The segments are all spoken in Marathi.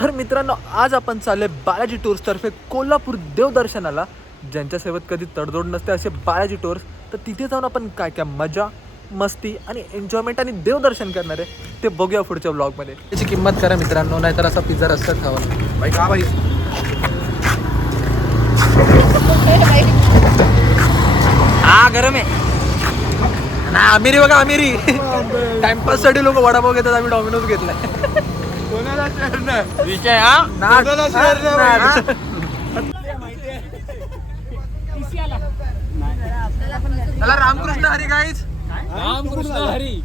तर मित्रांनो, आज आपण चालले बालाजी टूर्सतर्फे कोल्हापूर देवदर्शनाला. ज्यांच्या सेवेत कधी तडजोड नसते असे बालाजी टूर्स, तर तिथे जाऊन आपण काय काय मजा मस्ती आणि एन्जॉयमेंट आणि देवदर्शन करणार आहे ते बघूया पुढच्या ब्लॉगमध्ये. त्याची किंमत करा मित्रांनो, नाहीतर असा पिझ्झा रस्त्यात खावा. बाई का बाई हा गरम आहे ना. अमिरी बघा अमिरी. टाइमपास साठी लोक वडापाव घेतात, आम्ही डॉमिनोज घेतलाय. विषय चला रामकृष्ण हरी गाईज. रामकृष्ण हरी.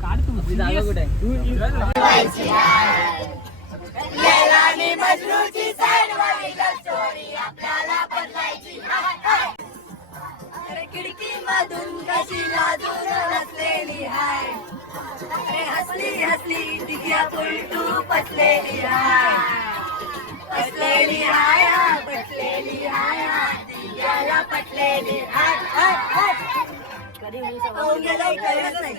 खिडकी मधून कशी लाजून हसलेली हाय, हसली हसली दिग्या उलटू पसलेली हाय, पसलेली हाय, पटलेली हाय, दिग्याला पटलेली हाय. कधी कळत नाही.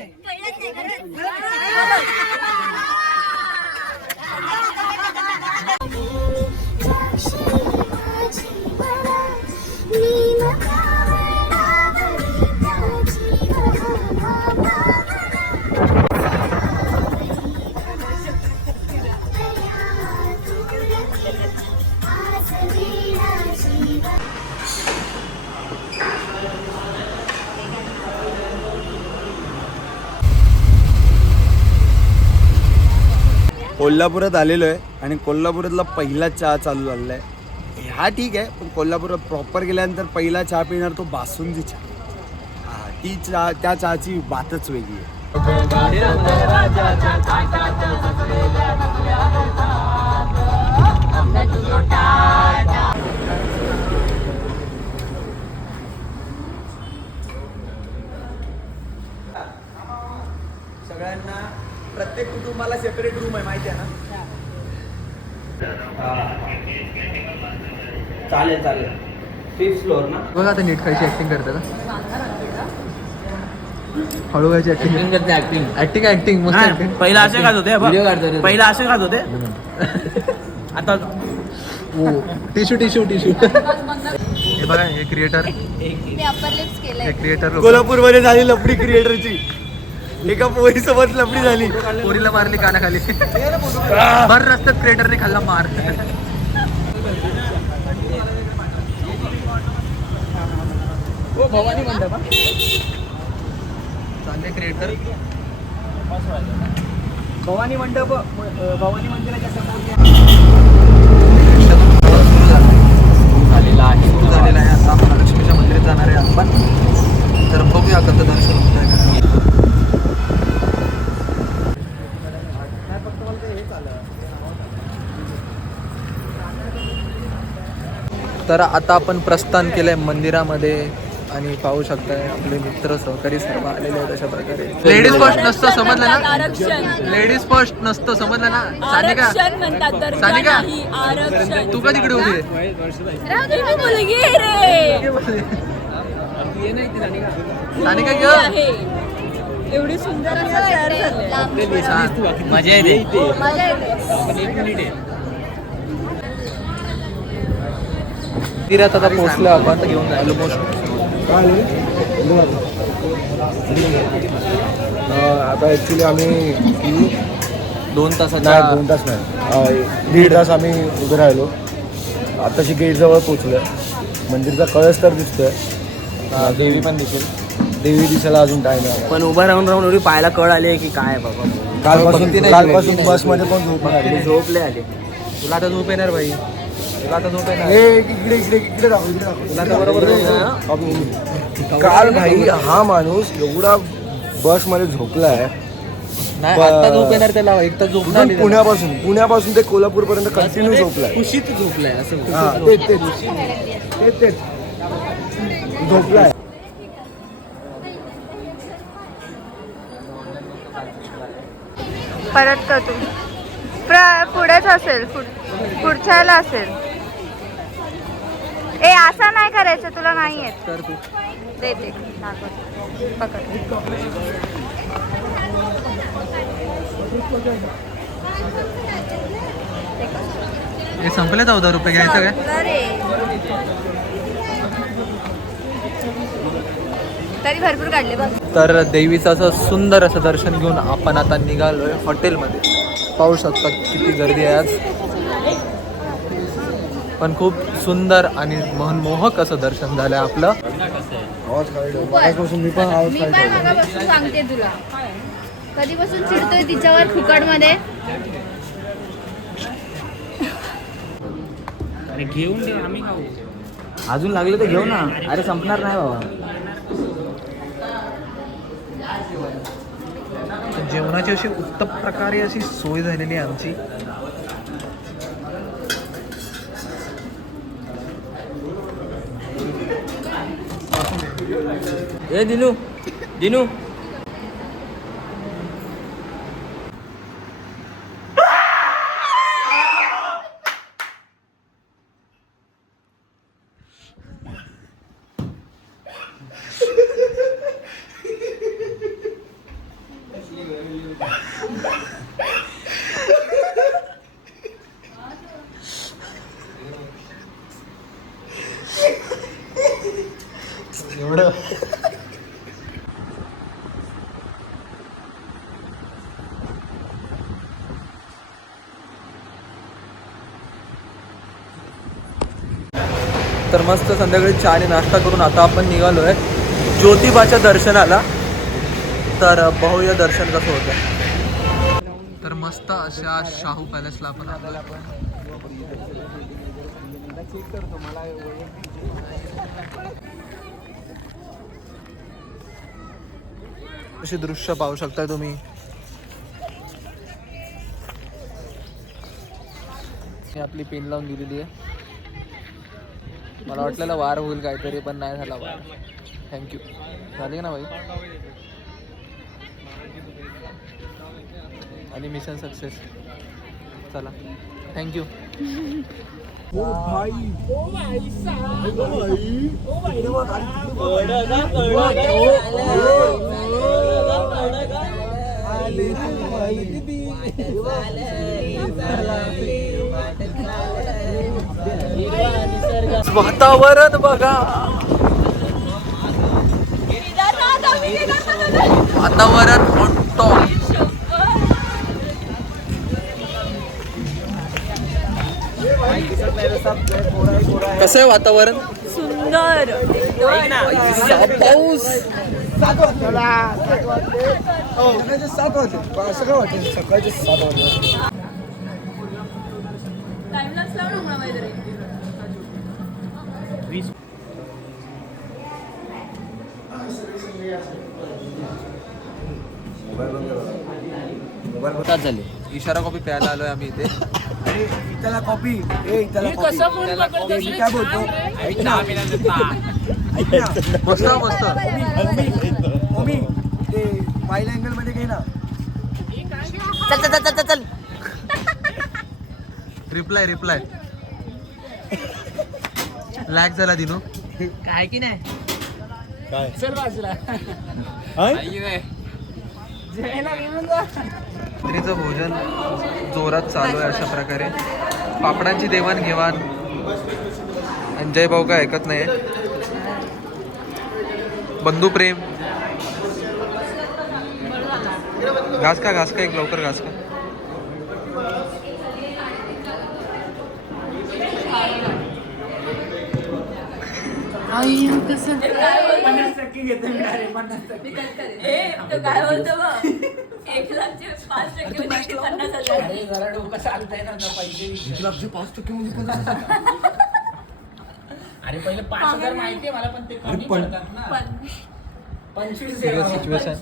कोल्हापुरात आलेलो आहे आणि कोल्हापुरातला पहिला चहा चालू झालेला आहे. हा ठीक आहे, पण कोल्हापुरात प्रॉपर गेल्यानंतर पहिला चहा पिणार तो बासुंदी चहा. हा ती चहा, त्या चहाची बातच वेगळी आहे. सगळ्यांना प्रत्येक कुटुंबाला सेपरेट रूम आहे, माहिती आहे ना. चालेल चालेल. 5th फ्लोअर ना. बघा आता नीट खायची ऍक्टिंग करते का. हळू खायची ऍक्टिंग करते ऍक्टिंग. ऍक्टिंग ऍक्टिंग मस्त ऍक्टिंग. पहिला असे खात होते, व्हिडिओ काढतो. पहिला असे खात होते. आता टिश्यू टिश्यू टिश्यू. हे बघा, हे क्रिएटर, मी अपर लिप्स केलंय. हे क्रिएटर कोल्हापूरमध्ये झाली लपडी क्रिएटरची. एका पोरीसोबत लपडी झाली, पोरीला मारली कानाखाली. भर रस्त्यात क्रिएटरने खाल्ला मार. भवानी मंडप चालले क्रिएटर. भवानी मंडप भवानी मंदिराच्या समोर झालेला आहे. आता आपण लक्ष्मीच्या मंदिरात जाणार आहे आपण. तर बघूया कसं दर्शन होत आहे का. तर आता आपण प्रस्थान केलंय मंदिरामध्ये आणि पाहू शकताय आपले मित्र सहकारी सर्व आलेले आहेत अशा प्रकारे. लेडीज फर्स्ट नसतं, समजलं ना. लेडीज फर्स्ट नसतं, समजलं ना. सानिका, सानिका तू का तिकडे उभी आहे. सानिका घे. एवढी सुंदर मजा येते. मंदिरात आता पोहोचलो आपण. घेऊन ऑलमोस्ट आता ॲक्च्युली आम्ही 2 तासाचा नाही, 2 तास नाही, 1.5 तास आम्ही उभे राहिलो. आताशी गेटजवळ पोचलो. मंदिरचा कळस तर दिसतोय, देवी पण दिसेल. देवी दिसायला अजून टाईम आहे. पण उभा राहून राहून एवढी पाहायला कळ आली की काय बाबा. कालपासून बसमध्ये पण झोप लागली. झोपले आले. तुला आता झोप येणार भाई, तुला आता झोप येणार. इकडे इकडे इकडे दाखव, इकडे दाखव. तुला आता बरोबर काल भाई हा माणूस एवढा बसमध्ये झोपलाय. नाही, आता झोप येणार त्याला. एक तर झोप नाही. पुण्यापासून ते कोल्हापूर पर्यंत कंटिन्यू झोपलाय. खुशीत झोपलाय असं. हा तेच झोपलाय. परत का तू पुढेच असेल, पुढच्याला असेल. ए असं नाही करायचं, तुला नाही येत. कर तू. देते पकड. हे संपले 14 रुपये घ्यायचं काय? संपलं रे. तरी भरपूर काढले बघ. तर देवीचं असं सुंदर असं दर्शन घेऊन आपण आता निघालोय हॉटेलमध्ये. पाहू शकता किती गर्दी आहे आज, पण खूप सुंदर आणि मनमोहक असं दर्शन झालंय आपलं. मी पण मी पण मागापासून सांगते तुला, कधीपासून चिडतोय तिच्यावर फुकटमध्ये. घेऊन दे, आम्ही खाऊ. अजून लागले तर घेऊ ना. अरे संपणार नाही बाबा. जेवणाची अशी उत्तम प्रकारे अशी सोय झालेली आहे आमची. ए दिनू, दिनू. तर मस्त संध्याकाळी चहा आणि नाश्ता करून आता आपण निघालो आहे ज्योतिबाच्या दर्शनाला. तर पाहूया दर्शन कसं होतं. तर मस्त अशा शाहू पॅलेसला आपण आलो. अशी दृश्य पाहू शकताय तुम्ही. आपली पिन लावून दिलेली आहे. मला वाटलेलं वार होईल काहीतरी, पण नाही झाला वार. थँक्यू. झाली ना भाई. आणि मिशन सक्सेस. चला, थँक्यू. वातावरण बघा, वातावरण म्हणतो. कसं आहे वातावरण? सुंदर. पाऊस. सकाळचे 7 वाजले. झाले. इशारा कॉफी प्यायला आलोय आम्ही इथे. अरे त्याला कॉपी. ए त्याला कॉपी. मी काय बोलतो, ऐक ना. ऐक ना. मस्त मस्त. मम्मी ते वाईल्ड अँगल मध्ये घे ना. चल चल चल चल चल. Reply reply. लॅग झाला दिनू. काय की नाही. काय चल बाजूला. रात्रीचं भोजन जोरात चालू आहे अशा प्रकारे. पापडांची देवाणघेवाण. अंजय भाऊ काय ऐकत नाही. बंधुप्रेम. घास का एक लवकर घास का. काय बोलतो मग? 1,00,000चे 5% म्हणजे 50,000. जरा डोकं चालतंय ना पैसे. 1,00,000 मध्ये 5% अरे पहिले 5,000 माहितीये मला, पण ते कमी पडतात ना. 25 सिच्युएशन.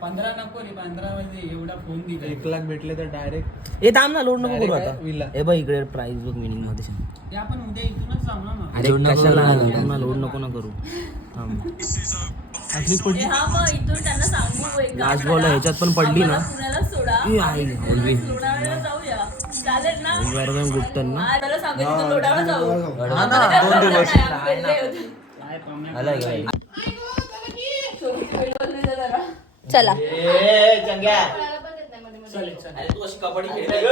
15 नको रे. 15 म्हणजे एवढा फोन दिला. 1,00,000 भेटले तर डायरेक्ट. ए थांब ना, लोड नको करू Direct आता. विला. ए बाई इकडे प्राइस बघ मिनिंग मध्ये सांग. ते आपण उद्या इथूनच जाऊ ना. अरे कशाला थांब ना, लोड नको ना करू. थांब. इथून त्यांना सांगू लास्ट बॉल ह्याच्यात पण पडली ना. पुण्याला सोडा. ए आई ऑलवेज लोणावळ्याला जाऊया. चालेल ना? ऑलवेज गुड टन ना. त्याला सांगितलं लोणावळा जाऊ. हा ना, 2 दिवस. चला. चल. अरे तू अशी कबड्डी खेळ.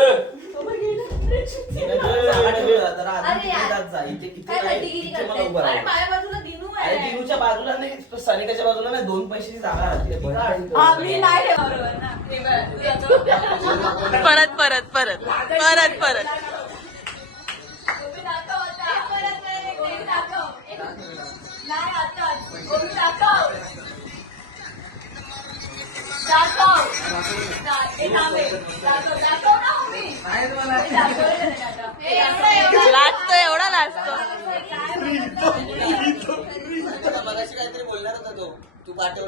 दिनूच्या बाजूला नाही सनिकाच्या बाजूला नाही 2 पैशाची जागा राहते परत परत परत परत परत लाजतो एवढा लाजतो. मगाशी काहीतरी बोलणार होता तो तू काटे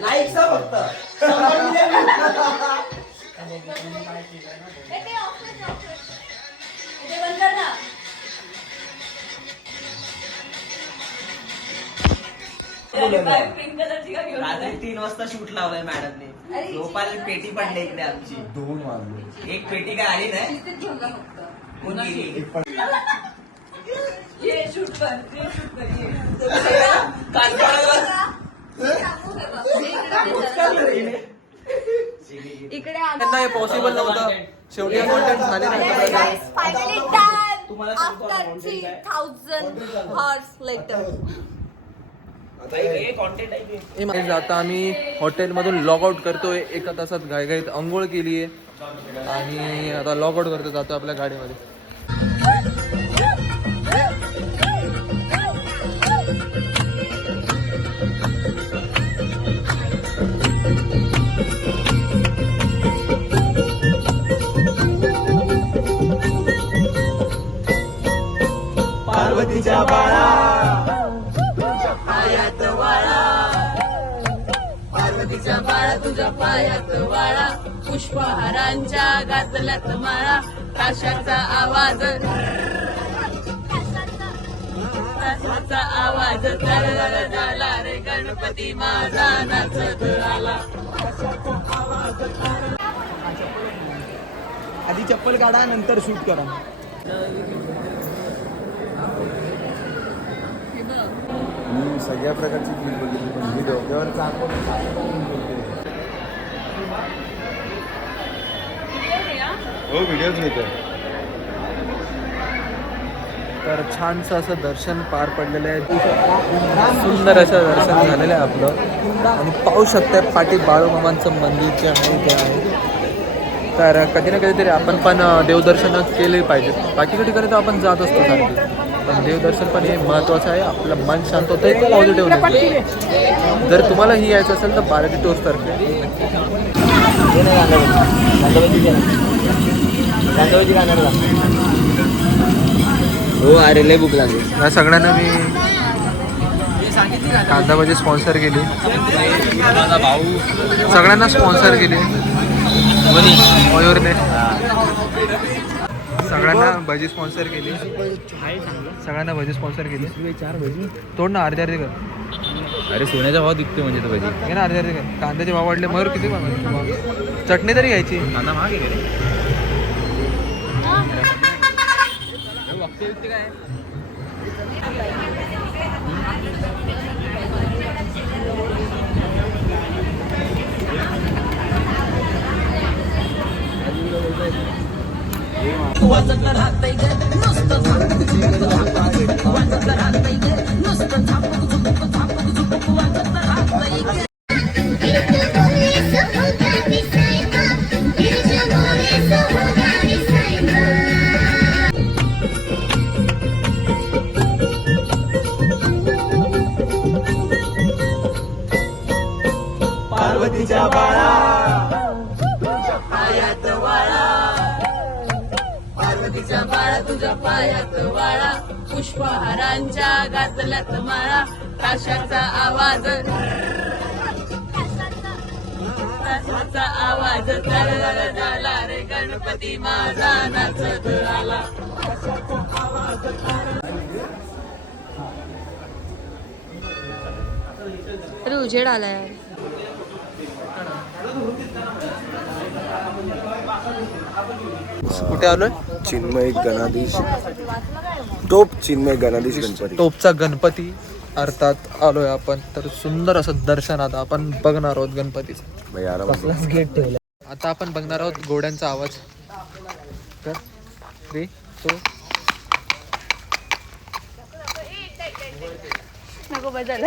लाईकचा फक्त रात्री 3 वाजता शूट लावलाय मॅडमने झोपायला पेटी पडली इकडे आमची 2 वाजले. एक पेटी काय आली नाही कोण गेली? इकडे त्यांना हे पॉसिबल नव्हतं. शेवटी कॉन्टेंट झाले नाही. तुम्हाला सांगतो आता content काय. आता एक कॉन्टेंट आहे ते. आता आम्ही हॉटेलमधून लॉग आउट करतोय. एका तासात घाईघाईत आंघोळ केली आहे आणि आता लॉग आउट करतो. जातो आपल्या गाडीमध्ये. पार्वतीच्या बाळा पार्वतीच्या बाळा तुझ्या पायात वाळा पुष्पहारांच्या घातल्यात माळा काशाचा आवाज तरळळ झाला रे गणपती माझा नाचत आला. आधी चप्पल काढा नंतर शूट करा. मी सगळ्या प्रकारची फील बोलली पण मी डोक्यावर हो व्हिडिओज घेतो. तर छानसं असं दर्शन पार पडलेलं आहे. सुंदर असं दर्शन झालेलं आहे आपलं. आणि पाहू शकताय पाठी बाळूमामांचं मंदिर जे आहे ते आहे. तर कधी ना कधीतरी आपण पण देवदर्शन केले पाहिजेत. बाकीच्या ठिकाणी तर आपण जात असतो सारखी, पण देवदर्शन पण हे महत्त्वाचं आहे. आपलं मन शांत होतं. एक पॉझिटिव्ह. जर तुम्हाला ही यायचं असेल तर बालाजी टूर्सतर्फे हो अरे लय भूक लागली. या सगळ्यांना मी कांदा भजी स्पॉन्सर केली. सगळ्यांना स्पॉन्सर केली मयूरने. सगळ्यांना भजी स्पॉन्सर केली. सगळ्यांना भजी स्पॉन्सर केली. 4 भजी. तोड ना अर्धे अर्धे कर. अरे सोन्याचा भाव दिसतोय म्हणजे तो भजी. घे ना अर्धे अर्धे कर. कांद्याचे भाव वाढले. मयूर किती भाव? चटणी तरी घ्यायची. कांदा महाग आहे रे. पार्वतीच्या बाळा पायात वाळा पार्वतीच्या बाळा तुझ्या पायात वाळा पुष्पहारांच्या घातल्यात माळा काशाचा आवाज तरळळ झाला रे गणपती माझा नाचत आला. अरे उजेड आला यार. कुठे आलोय? चिन्मय गणाधीश टोप चिन्मय गणाधीश गणपती. टोपचा गणपती अर्थात आलोय आपण. तर सुंदर असं दर्शन आता आपण बघणार आहोत गणपतीचं. भाई आरामात. गेट ठेवला. आता आपण बघणार आहोत घोड्यांचा आवाज. तर 3, 2 नको बदल.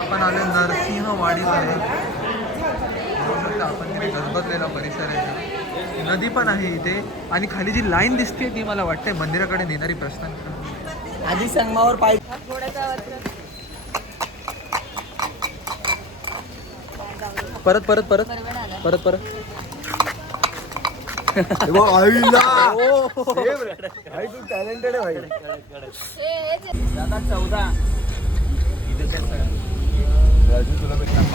आपण आले नरसिंहवाडीमध्ये. आपण तिथे गजबजलेला परिसर आहे. नदी पण आहे इथे आणि खाली जी लाईन दिसते ती मला वाटते मंदिराकडे नेणारी प्रस्थान. आधी संगमावर पाय परत परत परत परत परत टॅलेंटेड आहे भाई.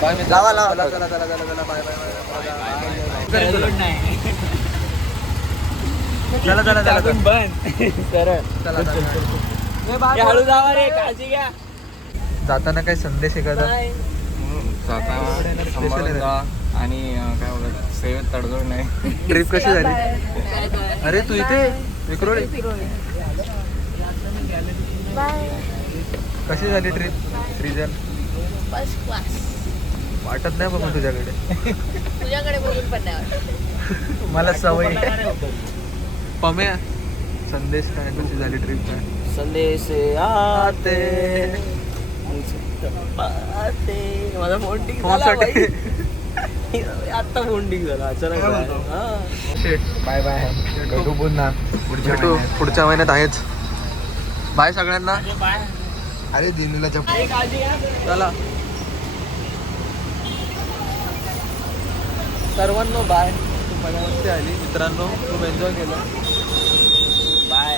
बाय मित्र. चला चला चला चला चला बाय बाय बाय. चला चला चला चला हळू जावा रे, काळजी घ्या. जाताना काय संदेश आहे का? आणि काय बोलत सेवेत तडजोड नाही. ट्रिप कशी झाली? अरे तू इथे विक्रोळी. कशी झाली ट्रिप श्रीजन? First class. वाटत नाही बघ तुझ्याकडे. तुझ्याकडे बघून पण नाही वाटत. मला सवय. पम्या संदेश काय? कशी झाली ट्रिप? काय संदेश आते माझा फोन टिक झाला साठी? आता फोन टिक झाला अचानक. Bye bye. भेटू पुन्हा पुढच्या महिन्यात आहेच. बाय सगळ्यांना. अरे दिनूला चला सर्वांनो बाय. खूप मजा मस्ती आली मित्रांनो. खूप एन्जॉय केलं. बाय.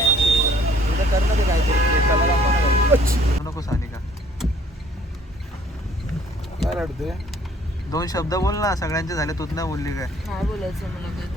कर ना ते काहीतरी. नको सानिका. काय रडतोय? 2 शब्द बोल ना. सगळ्यांचे झाले तूच नाही बोलली काय? काय बोलायचं मला काही